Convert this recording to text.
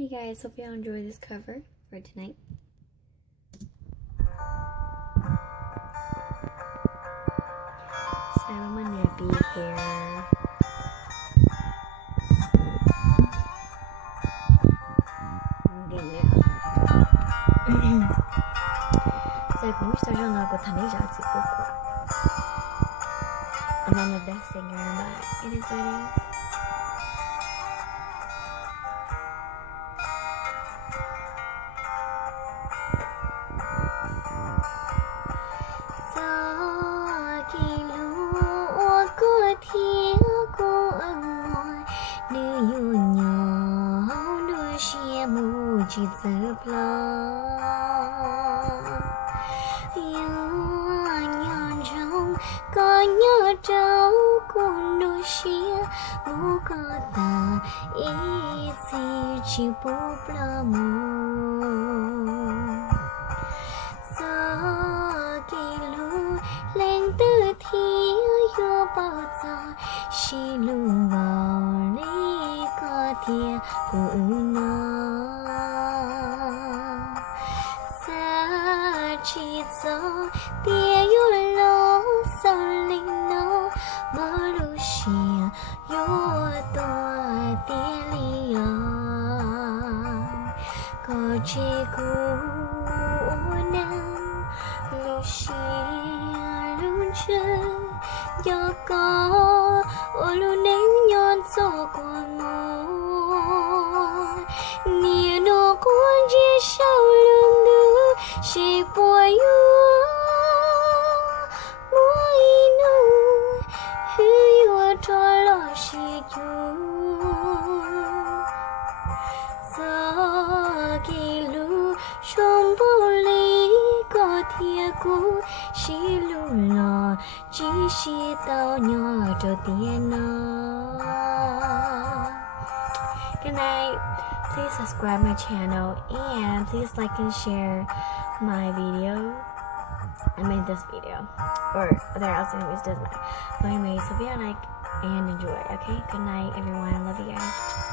Hey guys, hope y'all enjoy this cover for tonight. So I'm a nappy hair. So cũng biết sao cho nó có thành ấy ra chỉ có quả. I'm not the best singer, but it is what it is. Chỉ dập lo nhon trong có nhớ trâu cùng đôi xia mũ có ta ý gì chỉ bố lo mù gió kỳ lù lên từ thiếu vô bao giờ xì lù vào lý có thia của nó chỉ cho tia yêu lo sao linh nó mơ lu xia yêu tôi tia lia có chỉ cũ nắng lu xia lu chân do có ô lu nén nhon cho con mồ nia nó cuốn chia sau lưng đưa chỉ bùa yêu mỗi nụ hư yêu cho lo chỉ chú gió kỳ lù trong bao lý có thia cũ chỉ lù lò chỉ tao nhỏ cho tiền nó. Good night. Please subscribe my channel and please like and share my video. I made this video, or there else anyways doesn't matter. But anyways, hope you like and enjoy. Okay, good night everyone. I love you guys.